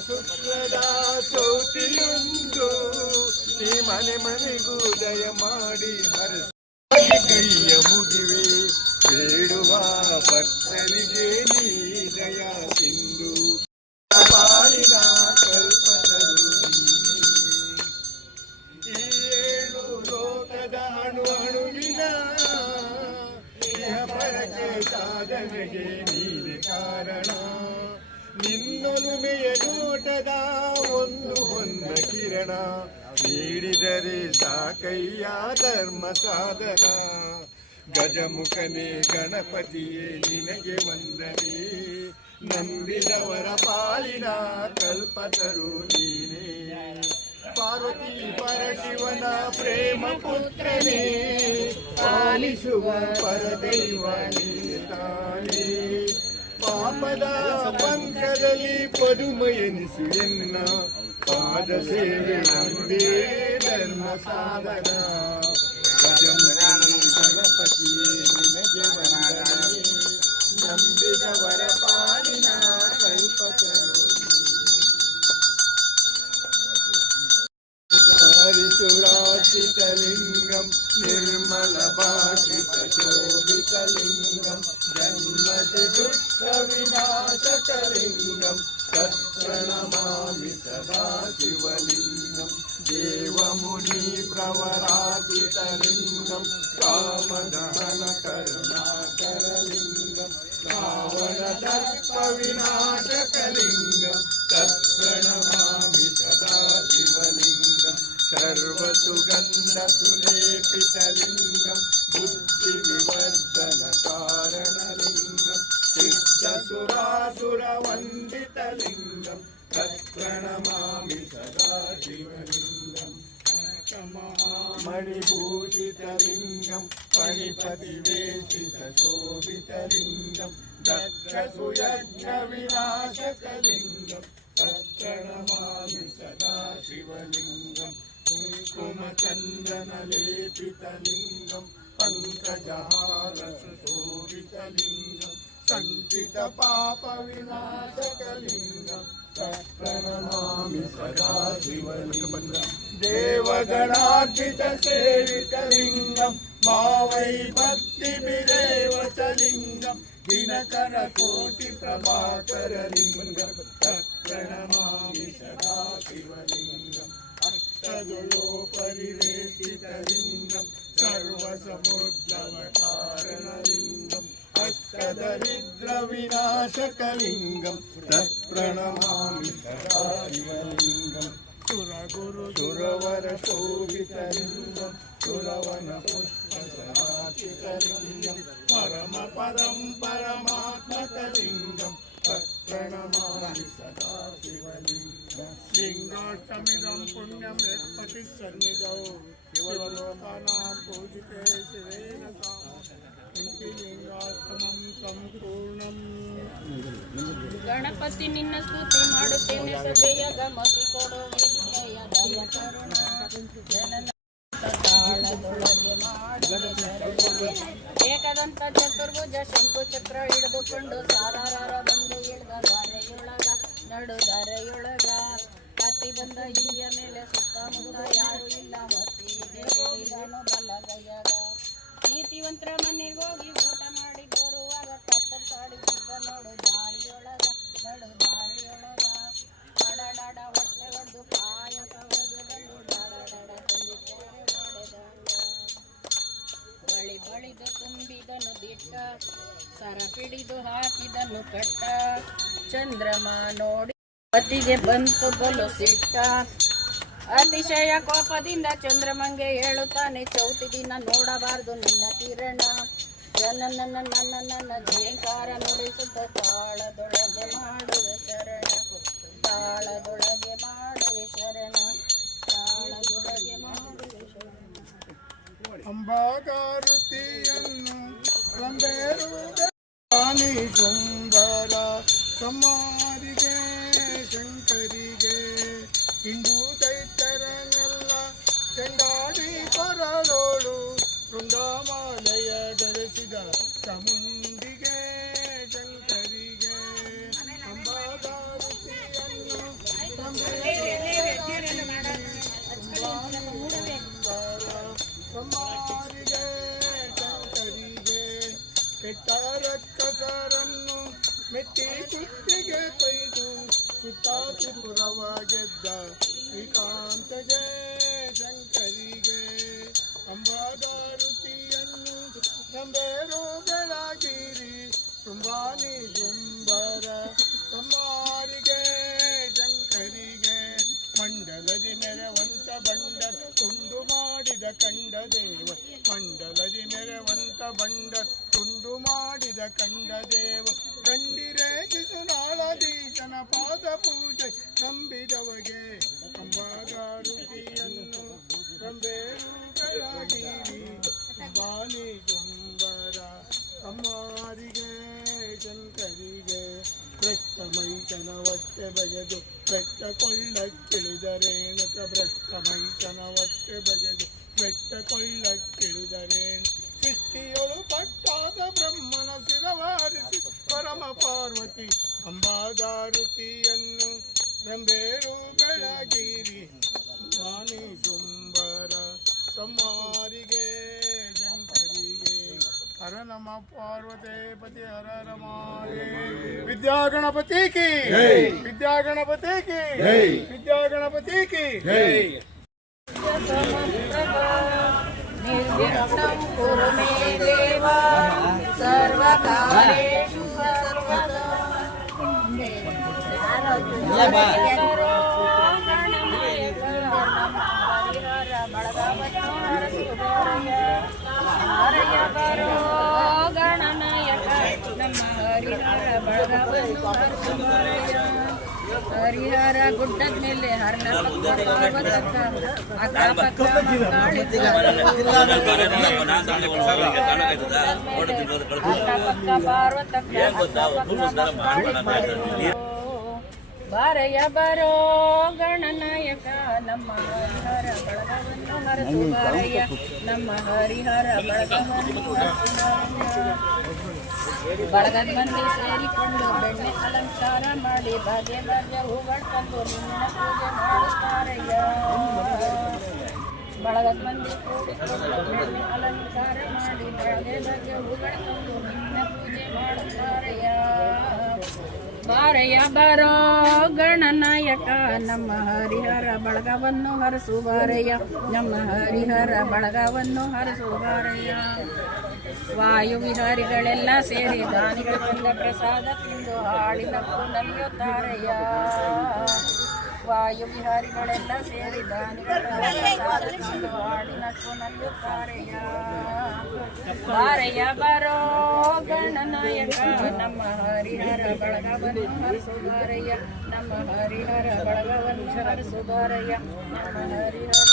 ಶುಕ್ರದ ಚೌತಿಯೊಂದು ನೀ ಮನೆ ಮನೆಗೂ ದಯ ಮಾಡಿ ಹರಸಾಗಿ ಕೈಯ ಮುಗಿವೆ ಬೇಡುವ ಭಕ್ತರಿಗೆ ನೀ ದಯ ಸಿಂಧು ಬಾಳಿನ ಕಲ್ಪತರು ಈ ಏಳು ಲೋಕದ ಅಣು ಅಣುವಿನ ಪರಕೆ ಸಾಧನೆಗೆ ನೀನೆ ಕಾರಣ ನಿನ್ನೊಲುಮೆಯ ನೋಟದ ಒಂದು ಹೊನ್ನ ಕಿರಣ ನೀಡಿದರೆ ಸಾಕಯ್ಯ ಧರ್ಮ ಸಾಧನ ಗಜಮುಖನೇ ಗಣಪತಿಯೇ ನಿನಗೆ ವಂದನೆ ನಂಬಿದವರ ಪಾಲಿನ ಕಲ್ಪತರು ನೀನೇ ಪಾರ್ವತಿ ಪರಶಿವನ ಪ್ರೇಮ ಪುತ್ರನೇ ಪಾಲಿಸುವ ಪರದೈವ ತಾನೇ ಪಾಪದ ಪಂಕದಲ್ಲಿ ಪದುಮ ಎನಿಸು ಎನ್ನ ಪಾದ ಸೇವೆ ನಂಬೇ ಧರ್ಮ ಸಾಧನ ಗಣಪತಿಯೇ ನಿನಗೆ ವಂದನೆ ನಂಬಿದವರ ಪಾಲಿನ ಕಲ್ಪತರು ಸುರಾಚಿತಲಿಂಗಂ ನಿರ್ಮಲ ಭಾಷಿತ ಶೋಭಿತಲಿಂಗಂ ಜನ್ಮತಿ ದುಃಖ ವಿನಾಶಕಲಿಂಗಂ ತತ್ಪ್ರಣಮಾಮಿ ಸದಾ ಶಿವಲಿಂಗಂ ದೇವಮುನಿ ಪ್ರವರಾಜಿತಲಿಂಗಂ ಕಾಮದಹನ ಕರುಣಾಕರಲಿಂಗಂ ರಾವಣ ದರ್ಪ ವಿನಾಶಕಲಿಂಗಂ ತತ್ಪ್ರಣಮಾಮಿ ಸದಾ ಶಿವಲಿಂಗಂ ಸರ್ವಸುಗಂಧ ಸುಲೇಪಿತಲಿಂಗಂ ಬುದ್ಧಿ ವಿವರ್ಧನ ಕಾರಣಲಿಂಗಂ ಸಿದ್ಧಸುರಾಸುರ ವಂದಿತಲಿಂಗಂ ತತ್ಪ್ರಣಮಾಮಿ ಸದಾ ಶಿವಲಿಂಗಂ ಮಣಿಭೂಷಿತಲಿಂಗಂ ಪಣಿಪತಿವೇಶಿತ ಶೋಭಿತಲಿಂಗಂ ದಕ್ಷಸುಯಜ್ಞ ವಿನಾಶಕಲಿಂಗಂ ತತ್ಪ್ರಣಮಾಮಿ ಸದಾ ಶಿವಲಿಂಗಂ ಕುಂಕುಮಚಂದನ ಲೇಪಿತಲಿಂಗಂ ಪಂಕಜಹಾರ ಸುಶೋಭಿತಲಿಂಗಂ ಸಂಚಿತ ಪಾಪ ವಿನಾಶಕಲಿಂಗಂ ತತ್ಪ್ರಣಮಾಮಿ ಸದಾ ಶಿವಲಿಂಗಂ ದೇವಗಣಾರ್ಜಿತ ಸೇವಿತಲಿಂಗಂ ಭಾವೈ ಭಕ್ತಿ ವಿರೇವಚಲಿಂಗಂ ದಿನಕರ ಕೋಟಿ ಪ್ರಭಾಕರ ಲಿಂಗಂ ತತ್ಪ್ರಣಮಾಮಿ ಸದಾ ಶಿವಲಿಂಗಂ ಅಷ್ಟದೊಳೋ ಪರಿರೇಷಿತಲಿಂಗಂ ಸರ್ವಸಮುದ್ರವ ಕಾರಣಲಿಂಗಂ ಅಷ್ಟದರಿದ್ರ ವಿನಾಶಕಲಿಂಗಂ ತತ್ಪ್ರಣಮಾಮಿ ಸದಾ ಶಿವಲಿಂಗಂ ಸುರಗುರು ಸುರವರ ಶೋಭಿತಲಿಂಗಂ ಸುರವನ ಪುಷ್ಪಸನಾಚಿತಲಿಂಗಂ ಪರಮ ಪರಂ ಪರಮಾತ್ಮಕಲಿಂಗಂ ತತ್ಪ್ರಣಮಾಮಿ ಸದಾ ಶಿವಲಿಂಗಂ ಲಿಂಗೋಷ್ಟಮಿದಂ ಪುಣ್ಯಂ ಯತ್ಪತಿ ಸನ್ನಿಧೌ ಶಿವಲೋಕಾನಾಂ ಪೂಜಿತೆ ಶಿವೇನ ಲಿಂಗಾಷ್ಟಮಂ ಸಂಪೂರ್ಣಂ ಗಣಪತಿ ನಿನ್ನ ಸ್ತುತಿ ಮಾಡುತ್ತೇನೆ ಸಭೆಯ ಗಮತಿ ಕೊಡು ವಿದ್ಯೆಯ ದಯ ಕರುಣ ಜನನ ತಾಳದೊಳಗೆ ಮಾಡುವೆ ಏಕದಂತ ಚತುರ್ಭುಜ ಶಂಕು ಚಕ್ರ ಹಿಡಿದುಕೊಂಡು ಸಾರಾರ ಬಂದು ಇಳಿದ ದಾರೆಯೊಳಗ ನಡು ದಾರೆಯೊಳಗ ಹತ್ತಿ ಬಂದ ಹಿರಿಯ ಮೇಲೆ ಸುತ್ತಮುತ್ತ ಯಾರು ಇಲ್ಲ ಮತ್ತಿ ಹೇಳಿದನು ಬಲಗೈಯಾಗ ನೀತಿವಂತರ ಮನೆಗೋಗಿ ಊಟ ಮಾಡಿ ಬರುವಾಗ ಕತ್ತರಿಸಿದ್ದ ನೋಡು ದಾರಿಯೊಳಗ ನಡು ದಾರಿಯೊಳಗ ಡಾಡ ಹೊಟ್ಟೆ ಹೊಡೆದು ಪಾಯಸ ಹೊರಗದಲ್ಲೂ ಡಾಡ ತಂದಿದ್ದಾರೆ ಹೊಡೆದಂಗ ಬಳಿದು ತುಂಬಿದನು ದಿಟ್ಟ ಸರ ಪಿಡಿದು ಹಾಕಿದನು ಕಟ್ಟ ಚಂದ್ರಮ ನೋಡಿ ಪತಿಗೆ ಬಂತು ಬಲು ಸಿಟ್ಟ ಅತಿಶಯ ಕೋಪದಿಂದ ಚಂದ್ರಮಂಗೆ ಹೇಳುತ್ತಾನೆ ಚೌತಿ ದಿನ ನೋಡಬಾರದು ನಿನ್ನ ಕಿರಣ ನನ್ನ ಝೇಂಕಾರ ನುಡಿಸುತ್ತ ತಾಳದೊಳಗೆ ಮಾಡುವೆ ಶರಣ ತಾಳದೊಳಗೆ ಮಾಡುವೆ ಶರಣ ತಾಳದೊಳಗೆ ಮಾಡುವೆ ಶರಣ ಅಂಬಾಗಾರುತಿಯನ್ನು ರಂಬೇರುವುದಾನಿ ಸುಂದರ ಸಮಾರಿಗೆ ಶಂಕರಿಗೆ ಹಿಂದೂ ದೈತ್ಯರನ್ನೆಲ್ಲ ಚೆಂಡಾಡಿ ಕೊರಳೋಳು ವೃಂದಾಮಾಲಯ ಧರಿಸಿದ ಚಾಮುಂಡಿಗೆ ಶಂಕರಿಗೆ ಅಂಬಾಗಾರುತಿಯನ್ನು ಮೆಟ್ಟಿ ಕುತ್ತಿಗೆ ಕೊಯ್ದು ಸುತ್ತ ತ್ರಿಪುರವ ಗೆದ್ದ ಶ್ರೀಕಾಂತಗೆ ಶಂಕರಿಗೆ ಅಂಬಾದಾರುತಿಯನ್ನು ನಂಬೇರು ಬೆಳಗಿರಿ ತುಂಬಾನಿ ಜುಂಬರ ಸಮ್ಮಾರಿಗೆ ಶಂಕರಿಗೆ ಮಂಡಲದಿ ಮೆರವಂತ ಬಂಡರ್ ತುಂಡು ಮಾಡಿದ ಕಂಡ ದೇವ ಮಂಡಲದಿ ಮೆರವಂತ ಬಂಡರ್ ತುಂಡು ಮಾಡಿದ ಕಂಡ ದೇವ ಕಂಡಿರೆ ಶಿಶುನಾಳದೀಶನ ಪಾದ ಪೂಜೆ ನಂಬಿದವಗೆ ಅಂಬಾದಾರುತಿಯನ್ನು ನಂಬೇರು ಬೆಳಗಿರಿ ಬಾನಿ ಜುಂಬರ ಅಮ್ಮಾರಿಗೆ ಶಂಕರಿಗೆ ಭ್ರಷ್ಟಮೈತನ ಹೊಟ್ಟೆ ಬಗೆದು ಬೆಟ್ಟ ಕೊಳ್ಳಕ್ಕಿಳಿದರೇಣುಕ ಭ್ರಷ್ಟಮೈತನ ಹೊಟ್ಟೆ ಬಗೆದು ಬೆಟ್ಟ ಕೊಳ್ಳಕ್ಕಿಳಿದರೇಣು ಸೃಷ್ಟಿಯೊಳು ಪಟ್ಟಾದ ಬ್ರಹ್ಮನ ಶಿರವಾರಿಸಿ ಪರಮ ಪಾರ್ವತಿ ಅಂಬಾದಾರುತಿಯನ್ನು ರಂಬೇರು ಬೆಳಗಿರಿ ವಾಣಿ ಸುಂಬರ ಸಮ್ಮಾರಿಗೆ ಶಂಕರಿಗೆ ಹರ ನಮ ಪಾರ್ವತೆ ಪತಿ ಹರ ರಮಾಗೆ ವಿದ್ಯಾಗಣಪತಿ ಕಿ ವಿದ್ಯಾಗಣಪತಿ ಕಿ ವಿದ್ಯಾಗಣಪತಿ ಕಿ ನಿರ್ವಿಘ್ನಂ ಕುರು ಮೇ ದೇವ ಸರ್ವಕಾರ್ಯೇಷು ಸರ್ವದಾ ಹರಯ ಬರೋ ಗಣನಾಯಕ ನಮ್ಮ ಹರಿಹರ ಬಳಗವನ್ನು ಹರಿಸುವರಯ್ಯ ಹರಿಹರ ಗುಡ್ಡದ ಮೇಲೆ ಹರನ ಪಕ್ಕ ಪಾರ್ವತಕ್ಕ ಅಕ್ಕಪಕ್ಕ ಮಕ್ಕಳಿದ್ದ ಅಕ್ಕಪಕ್ಕ ಪಾರ್ವತಕ್ಕ ಅಕ್ಕಪಕ್ಕ ಮಕ್ಕಳಿದ್ದ ಬಾರಯ್ಯ ಬರೋ ಗಣನಾಯಕ ನಮ್ಮ ಹರಿಹರ ಬಳಗವನ್ನು ಹರಸು ಬಾರಯ್ಯ ನಮ್ಮ ಹರಿಹರ ಬಳಗವನ್ನು ಬಳಗದ ಮಂದಿ ಸೇರಿಕೊಂಡು ಬೆಣ್ಣೆ ಅಲಂಕಾರ ಮಾಡಿ ಬಗೆ ಬಗೆ ಹೂಗಳು ತಂದು ನಿನ್ನ ಪೂಜೆ ಮಾಡುತ್ತಾರಯ್ಯ ಬಳಗದ ಮಂದಿ ಕೂಡಿಕೊಂಡು ಬೆಣ್ಣೆ ಅಲಂಕಾರ ಮಾಡಿ ಬಗೆ ಬಗೆ ಹೂಗಳು ತಂದು ನಿನ್ನ ಪೂಜೆ ಮಾಡುತ್ತಾರಯ್ಯ ಬಾರಯ್ಯ ಬರೋ ಗಣನಾಯಕ ನಮ್ಮ ಹರಿಹರ ಬಳಗವನ್ನು ಹರಸು ಬಾರಯ್ಯ ನಮ್ಮ ಹರಿಹರ ಬಳಗವನ್ನು ಹರಸು ಬಾರಯ್ಯ ವಾಯು ವಿಹಾರಿಗಳೆಲ್ಲ ಸೇರಿ ದಾನಿಗಳ ತಂದ ಪ್ರಸಾದ ತಿಂದು ಹಾಡಿನಪ್ಪು ನಲಿಯುತ್ತಾರಯ್ಯ ವಾಯು ವಿಹಾರಿಗಳೆಲ್ಲ ಸೇರಿ ದಾನಿಗಳ ಪ್ರಸಾದ ತಿಂದು ಹಾಡಿನಪ್ಪು ನಲಿಯುತ್ತಾರಯ್ಯ ಬಾರಯ್ಯ ಬರೋ ಗಣನಾಯಕ ನಮ್ಮ ಹರಿಹರ ಬಳಗವನ್ನು ಹರಸು ಬಾರಯ್ಯ ನಮ್ಮ ಹರಿಹರ ಬಳಗವನ್ನು ಹರಸು ಬಾರಯ್ಯ ನಮ್ಮ ಹರಿಹರ